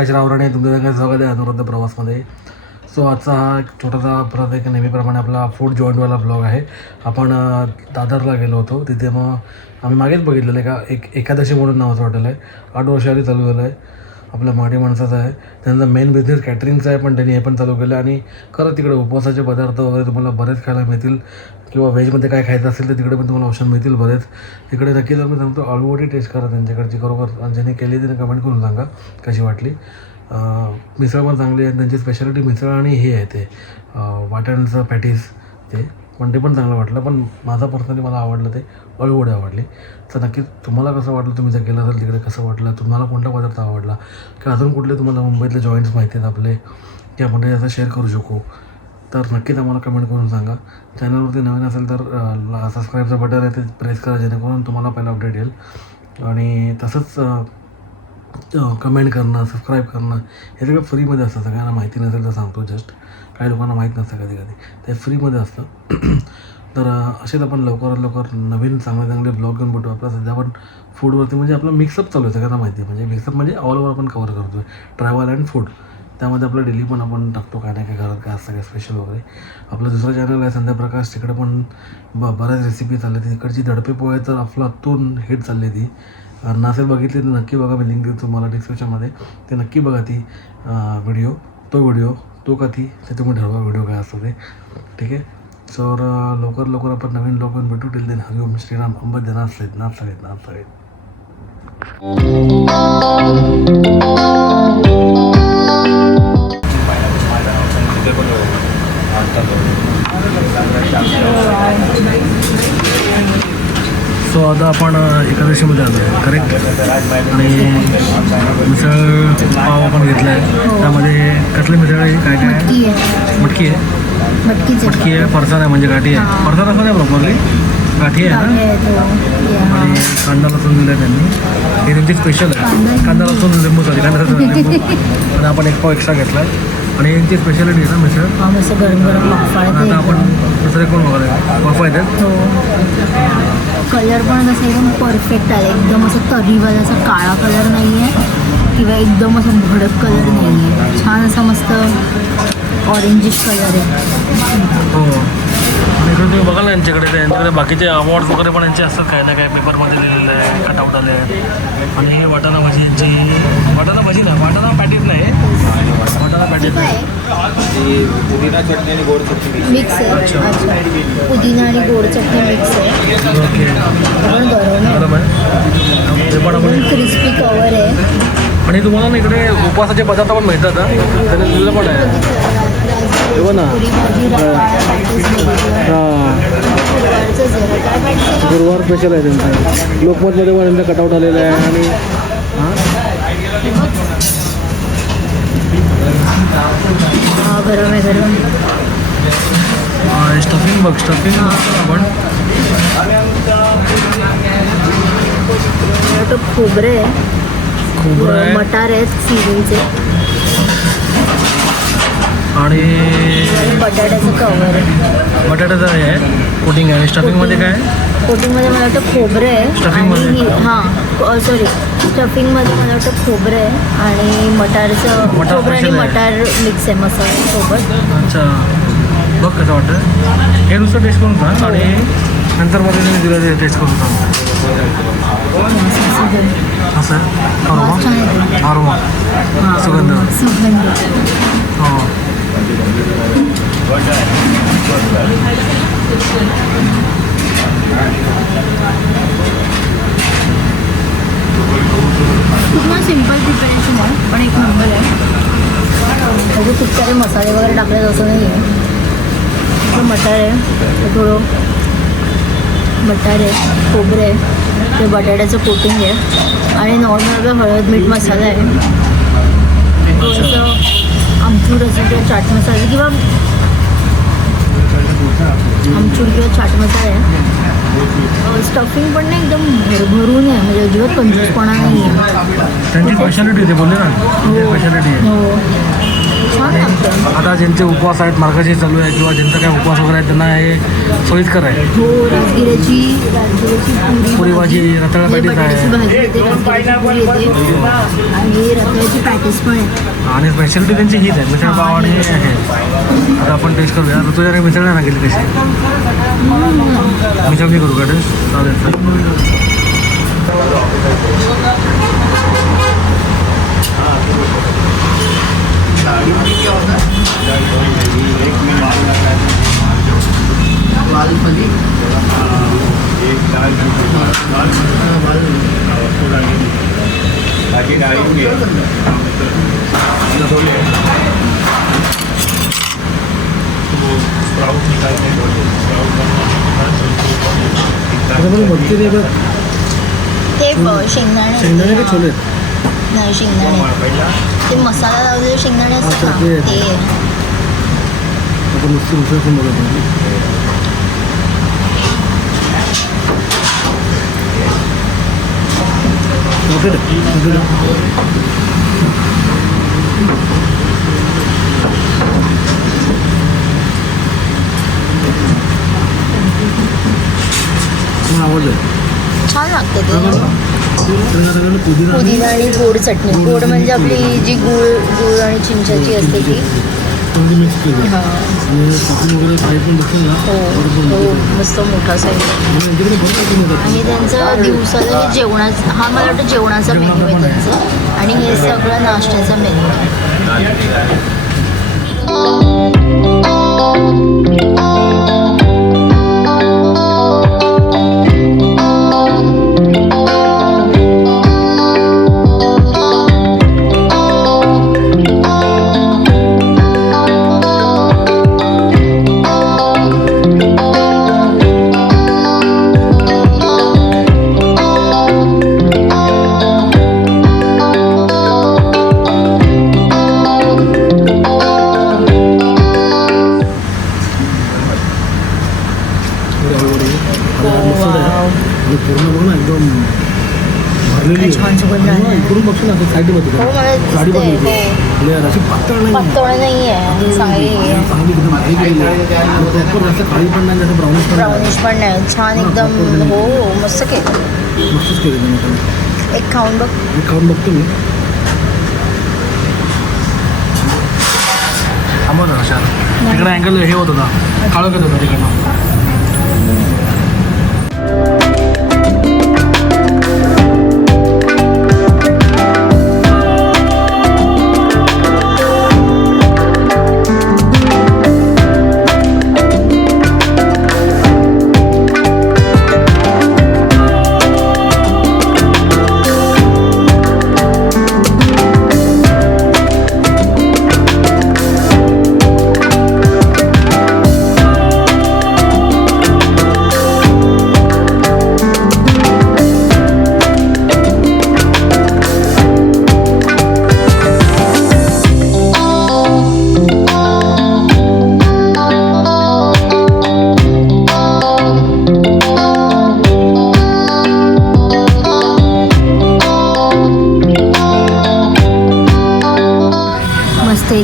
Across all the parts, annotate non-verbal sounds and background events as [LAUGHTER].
प्रकाश रावराणे तुमच्या सगळ्यांचं स्वागत आहे अनुरुद्ध प्रवासमध्ये. सो आजचा हा एक छोटासा परत एक नेहमीप्रमाणे आपला फूड जॉईंटवाला ब्लॉग आहे. आपण दादरला गेलो होतो. तिथे मग आम्ही मागेच बघितलेलं आहे का? एक एकादशी म्हणून नावाचं हॉटेल आहे. आठ वर्षाआधी चालू झालं आहे. आपल्या मराठी माणसाचा आहे. त्यांचा मेन बिझनेस कॅटरिंगचा आहे पण त्यांनी हे पण चालू केलं आणि खरं तिकडे उपवासाचे पदार्थ वगैरे तुम्हाला बरेच खायला मिळतील. किंवा व्हेजमध्ये काय खायचं असेल तर तिकडे पण तुम्हाला ऑप्शन मिळतील बरेच. तिकडे नक्की जर मी सांगतो आळूवडी टेस्ट करा त्यांच्याकडची. बरोबर ज्यांनी केली त्यांनी कमेंट करून सांगा कशी वाटली. मिसळ पण चांगली आहे त्यांची स्पेशालिटी मिसळ आणि हे आहे ते. अं, वाटाण्याचं पॅटीस ते. पण ते पण चांगलं वाटलं पण माझा पर्सनली मला आवडलं ते अळूवडे आवडली. तर नक्कीच तुम्हाला कसं वाटलं तुम्ही जर गेला असेल तिकडे कसं वाटलं तुम्हाला कोणता पदार्थ आवडला किंवा अजून कुठले तुम्हाला मुंबईतले जॉईंट्स माहिती आहेत आपले की आपण त्याचा शेअर करू शकू. तर नक्कीच आम्हाला कमेंट करून सांगा. चॅनलवरती नवीन असेल तर सबस्क्राईबचं बटन आहे ते प्रेस करा जेणेकरून तुम्हाला पहिला अपडेट येईल. आणि तसंच कमेंट करणं सबस्क्राईब करणं हे सगळं फ्रीमध्ये असतं सगळ्यांना माहिती नसेल तर सांगतो जस्ट काही लोकांना माहीत नसतं कधी कधी. ते फ्रीमध्ये असतं. [CLEARS THROAT] तर असेच आपण लवकरात लवकर नवीन चांगले चांगले ब्लॉग घेऊन भेटू आपला सध्या. आपण फूडवरती म्हणजे आपलं मिक्सअप चालू आहे सगळ्यांना माहिती आहे. म्हणजे मिक्सअप म्हणजे ऑल ओव्हर आपण कवर करतो आहे ट्रॅव्हल अँड फूड त्यामध्ये आपलं डेली पण आपण टाकतो काय नाही काय घरात काय असतं काय स्पेशल वगैरे. आपलं दुसरं चॅनल आहे संध्या प्रकाश. तिकडे पण ब बऱ्याच रेसिपी चालल्या तिकडची दडपे पोहे तर अफलातून हिट चालली ती. नसेल बघितली तर नक्की बघा. मी लिंक देतो तुम्हाला डिस्क्रिप्शनमध्ये ते नक्की बघा ती व्हिडिओ तो व्हिडिओ तो का ती ते तुम्ही ठरवा व्हिडिओ काय असतो ते. ठीक आहे? सर लवकर लवकर आपण नवीन लवकर भेटू. Till then Hariom Shriram. अंबद नाथ सहित नाथ सहित नाथ सहित. सो आता आपण एकादशीमध्ये आलो आहे करेक्ट आणि मिसळ पाव आपण घेतला आहे त्यामध्ये कसली मिसळ आहे? काय काय? आहे? मटकी आहे? मटकी आहे. मटकी आहे फरसाण आहे म्हणजे गाठी आहे. फरसाण असं नाही प्रॉपरली गाठी आहे ना? आणि कांदा लसूण दिला त्यांनी. हे त्यांची स्पेशल आहे. कांदा लसूण लिंबू सॉरी कांदा लसूण लिंबू. [LAUGHS] आणि आपण एक पाव एक्स्ट्रा घेतला आहे आणि यांची स्पेशालिटी आहे ना मिसळ? हा आता आपण दुसरे कोण बघायला वाफा येतात? हो. कलर पण कसं एकदम परफेक्ट आला एकदम असं तरीवाला असा काळा कलर नाही आहे किंवा एकदम असं भडक कलर नाही आहे छान असा मस्त ऑरेंजिश कलर आहे. हो. इकडे तुम्ही बघाल ना यांच्याकडे ते यांच्याकडे बाकीचे अवॉर्ड्स वगैरे पण यांचे असतात. काय ना काय पेपरमध्ये लिहिलेलं आहे कटआउट आले आहेत. आणि हे वाटाणा भाजी यांची वाटाणा भाजी ना वाटाणा पॅटीस नाही वाटाणा पॅटीस काय आहे पुदिना चटणी आणि गोड चटणी मिक्स आहे. अच्छा. पुदिना आणि गोड चटणी मिक्स आहे. ओके पण गरम आहे. गरम आहे. हे पण आपण क्रिस्पी कवर आहे. आणि तुम्हाला ना इकडे उपवासाचे पदार्थ पण मिळतात हा. त्याने पण आहे. हे बघ ना. पुरी भाजी. हां. गुरुवारचं गुरुवार स्पेशल आहे त्यांचं. लोकमतमध्ये पण यांचं कटआउट आलेलं आहे आणि हां? हा गरम आहे गरम. स्टफिंग बघ स्टफिंग आपण. तो खोबरे आहे. खोबरं मटार आहेत सिव्हिलचे आणि बटाट्याचं कवर बटाट्याचं हे आहे. कोटिंग आहे. स्टफिंगमध्ये काय कोटिंगमध्ये मला वाटतं खोबरं आहे. आणि मध्ये? ही- हां सॉरी स्टफिंगमध्ये मला वाटतं खोबरं आहे. आणि मटारचं मटार खोबरं आणि आहे. मटार मिक्स आहे मसाला सोबत. अच्छा. बघ कसं वाटतं. हे नुसतं टेस्ट करून सांग आणि नंतर मध्ये तुम्ही दिलं ते टेस्ट करून सांग असं आहे? अरोमा हां सुगंध. सुगंध. हो. खूप सिंपल प्रिपरेशन आहे पण एक नंबर आहे. त्याचे खूप सारे मसाले वगैरे टाकले असं नाही आहे मटार आहे थोडं मटार आहे खोबरं आहे ते बटाट्याचं कोटिंग आहे. आणि नॉर्मल आपलं हळद मीठ मसाला आहे. थोडंसं आमचूर असेल किंवा चाट मसाला किंवा आमचूर किंवा चाट मसाला आहे स्टफिंग पण नाही एकदम भरभरून आहे. म्हणजे अजिबात कंजूसपणा नाही आहे त्यांची स्पेशालिटी बोलले ना? स्पेशालिटी हो. आता ज्यांचे उपवास आहेत मार्गाशी चालू आहे किंवा ज्यांचा काही उपवास वगैरे आहे त्यांना हे सोयीस्कर आहे. पुरी भाजी रताळा पॅटीस आहे. आणि स्पेशालिटी त्यांची हीच आहे मिसळ पाव आणि हे आहे. आता आपण टेस्ट करूया. आता तुझ्या मिसळ नाही ना गेली कशी? मिसळ मी करू का टेस्ट चालेल. बाकी डाळी घे त्याच्यामध्ये मटकी नाही बघ ते ब- शेंगदाणे शेंगदाणे का छोले नाही शेंगदाणे ते मसाला लावलेले शेंगदाणे असतात अच्छा, ना ते. ते आपण नुसती मिसळ पण बघत. होतो. ओके ओके मला आवडलं. छान लागतं ते. पुदिना आणि गोड चटणी. गोड म्हणजे आपली जी गुळ गुळ आणि चिंचाची असते ती. मिक्स केली. हा. हो. मस्त मोठा साईज. आणि त्यांचं दिवसाला हे जेवणाचं हा मला वाटतं जेवणाचा मेन्यू आहे त्यांचं. आणि हे सगळं नाश्त्याचा मेन्यू आहे. ना साईडमध्ये हो मला गाडी दिसतंय बघितली हो. लेअर अशी पातळ नाही. पातळ नाही आहे चांगली आहे चांगली एकदम आहे आणि proper जास्त काळी पण नाही जास्त ब्राऊनिश पण नाही. ब्राउनिश पण नाही. छान एकदम हो हो मस्त केलं. मस्तच केली त्यांनी पण. एक खाऊन बघ. मी खाऊन बघतो मी. थांबव ना अशा तिकडे अँगल हे होत होता. काळं करत होता तिकडनं.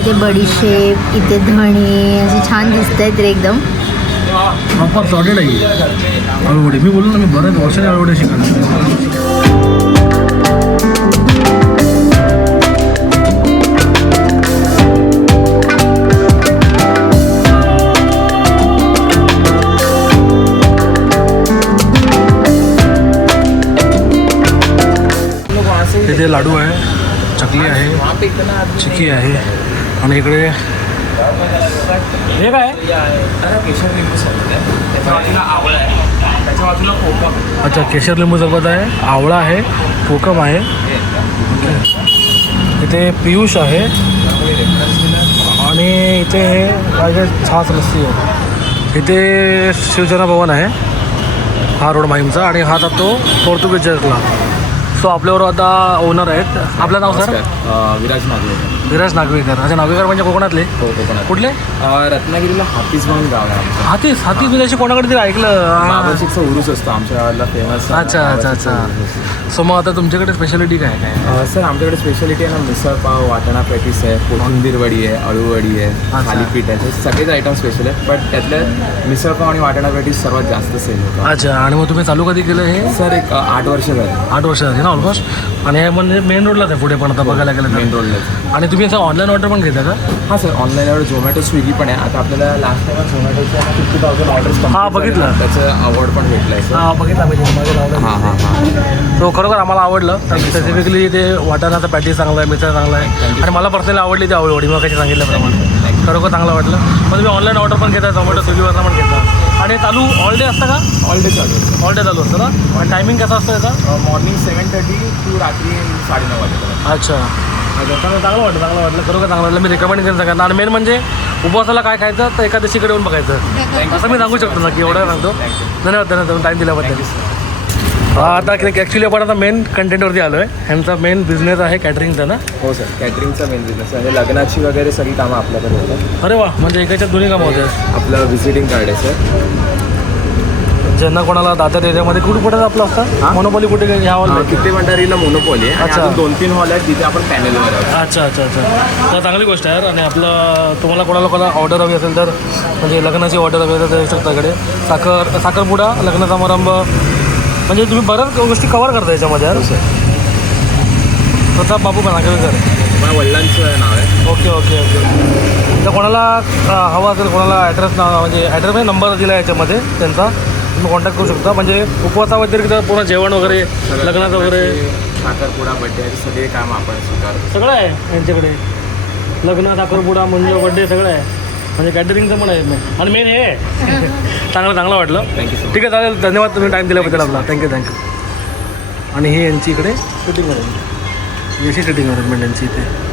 इथे बडीशेप इथे धणे असे छान दिसत आहेत रे एकदम। प्रॉपर आहे मी ना, मी अळवडी शिकलो लाडू आहे चकली आहे चिकी आहे आणि इकडे हे काय? केशर लिंबू सरबत आहे त्याच्या बाजूला आवळा आहे. त्याच्या बाजूला कोकम अच्छा केशर लिंबू सरबत आहे आवळा आहे कोकम आहे. इथे पियुष आहे. आणि इथे हे काय काय छास लस्सी आहे. इथे शिवसेना भवन आहे हा रोड माहीमचा. आणि हा जातो पोर्तुगीज चर्चला सो आपल्याबरोबर आता ओनर आहेत. आपलं नाव सर नमस्कार. विराज नागवेकर. धीरज नागवेकर. अच्छा नागवेकर म्हणजे कोकणातले? हो कोकणात कुठले? अं, रत्नागिरीला हातीस म्हणून गाव आहे आमचं. हातीस हातीस विदेशी कोणाकडे तरी ऐकलं. हां. उरूस असतो आमच्या गावाला फेमस अच्छा अच्छा अच्छा. सो मग आता तुमच्याकडे स्पेशालिटी काय काय? सर आमच्याकडे स्पेशालिटी आहे ना मिसळ पाव वाटाणा पॅटीस आहे कोथिंबीर वडी आहे अळूवडी आहे थालीपीठ आहे सगळेच आयटम स्पेशल आहेत बट त्यातल्या मिसळ पाव आणि वाटाणा पॅटीस सर्वात जास्त सेल होतो अच्छा आणि मग तुम्ही चालू कधी केलं हे? सर एक आठ वर्ष झाली. आठ वर्ष झाली ना ऑलमोस्ट आणि हे म्हणजे मेन रोडलाच आहे पुढे पण आता बघायला गेलं मेन रोडला आणि तुम्ही असं ऑनलाईन ऑर्डर पण घेता का? हां सर ऑनलाईनवर झोमॅटो स्विगी पण आहे. आता आपल्याला लास्ट टाइम झोमॅटोच्या फिफ्टी थाउजंड ऑर्डर्स हां, बघितलं. त्याचं अवॉर्ड पण भेटलं आहे हां बघितला पाहिजे हां हां हां. तो खरोखर आम्हाला आवडलं. स्पेसिफिकली ते वाटाणाचा पॅटीस चांगला आहे मिसळ चांगला आहे. आणि मला पर्सनली आवडली ती आवडली मग कशी सांगितल्याप्रमाणे. खरोखर चांगलं वाटलं. मग तुम्ही ऑनलाईन ऑर्डर पण घेता झोमॅटो स्विगीवरनं पण घेता आणि चालू ऑल डे असतं का? ऑल डे चालू ऑल डे चालू असतं ना? आणि टायमिंग कसा असतो याचा? मॉर्निंग सेवन थर्टी टू रात्री साडेनऊ वाजेपर्यंत. अच्छा. अच्छा चांगलं चांगलं वाटलं चांगलं वाटलं. खरोखर चांगलं वाटलं. मी रेकमेंड करेन सगळ्यांना आणि मेन म्हणजे उपवासाला काय खायचं? तर एकादशीकडे येऊन बघायचं. [LAUGHS] असं मी सांगू शकतो नक्की. एवढं सांगतो. धन्यवाद धन्यवाद. टाईम दिल्याबद्दल. हा आता ॲक्च्युली आपण आता मेन कंटेंटवरती आलो आहे ह्यांचा मेन बिझनेस आहे कॅटरिंगचा ना? हो सर कॅटरिंगचा मेन बिझनेस आहे. लग्नाची वगैरे सगळी कामं आपल्याकडे होतात. अरे वा म्हणजे एकाच्या दोन्ही कामं होते आपलं व्हिजिटिंग कार्ड आहे सर ज्यांना कोणाला दादर एरियामध्ये कुठे कुठे आपलं असतं? मोनोपॉली कुठे ह्या हॉल किती मंडारीला मोनोपॉली आहे. अच्छा. दोन तीन हॉल आहेत जिथे आपण पॅनलवर आहोत. अच्छा अच्छा अच्छा. तर चांगली गोष्ट आहे यार. आणि आपलं तुम्हाला कोणाला कोणाला ऑर्डर हवी असेल तर म्हणजे लग्नाची ऑर्डर हवी असेल तर येऊ शकता इकडे. साखर साखरपुडा लग्न समारंभ म्हणजे तुम्ही बऱ्याच गोष्टी कवर करता याच्यामध्ये. यार प्रताप बाबू नागवेकर माझ्या वडिलांचं नाव आहे. Okay okay okay. तर कोणाला हवा असेल कोणाला ॲड्रेस नाव म्हणजे ॲड्रेस म्हणजे नंबर दिला आहे याच्यामध्ये त्यांचा. तुम्ही कॉन्टॅक्ट करू शकता. म्हणजे उपवासाव्यतिरिक्त पूर्ण जेवण वगैरे लग्नाचं वगैरे. साखरपुडा बड्डे सगळे काम आपण स्वीकारतो. सगळं आहे यांच्याकडे. लग्न साखरपुडा म्हणजे बड्डे सगळं आहे. म्हणजे कॅटरिंगचं पण आहे आणि मेन हे. चांगलं चांगलं वाटलं. थँक्यू ठीक आहे चालेल. धन्यवाद तुम्ही टाईम दिल्याबद्दल आपला. थँक्यू थँक्यू आणि ही यांची इकडे शूटिंग अरेंजमेंट अशी शूटिंग अरेंजमेंट यांची इथे.